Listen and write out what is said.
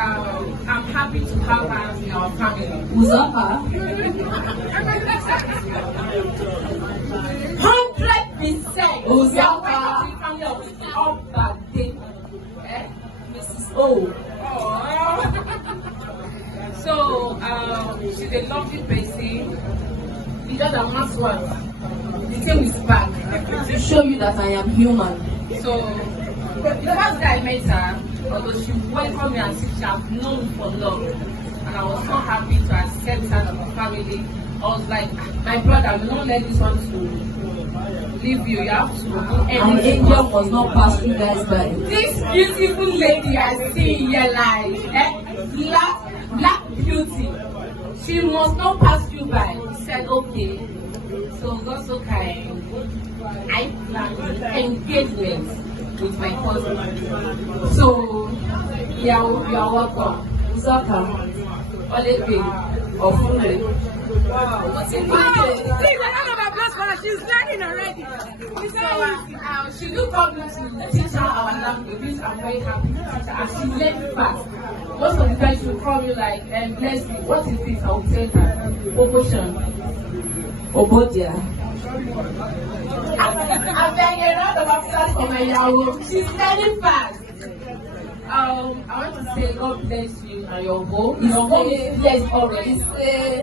I'm happy to have her in our family. Uzaka. 100%. Uzaka. The family of all that day. Mrs. O. So she's a lovely person. We just a mass one. The team is back. To show you that I am human. So the first day I met her, although she welcomed me and said she had known me for long, and I was so happy to accept her to the family. I was like, my brother, we don't let this one to leave you. You have to do An angel must not pass you guys by. This beautiful lady I see in your life, black beauty, she must not pass you by. He said, okay. So God so kind. I planned engagement with my cousin. So you are welcome. Uzaka. Olebe of Fule. Wow, what's in my Please, another applause for her. She's learning already. So she do come to teach her our language, which I'm very happy to teach her. And she learned fast. Most of the time she will call me like, bless you. What is this? I will tell her. Obotion. Obodia. I'm begging a lot of applause for my Yahoo. She's learning fast. I want to say God bless you and your home. Your home is blessed already.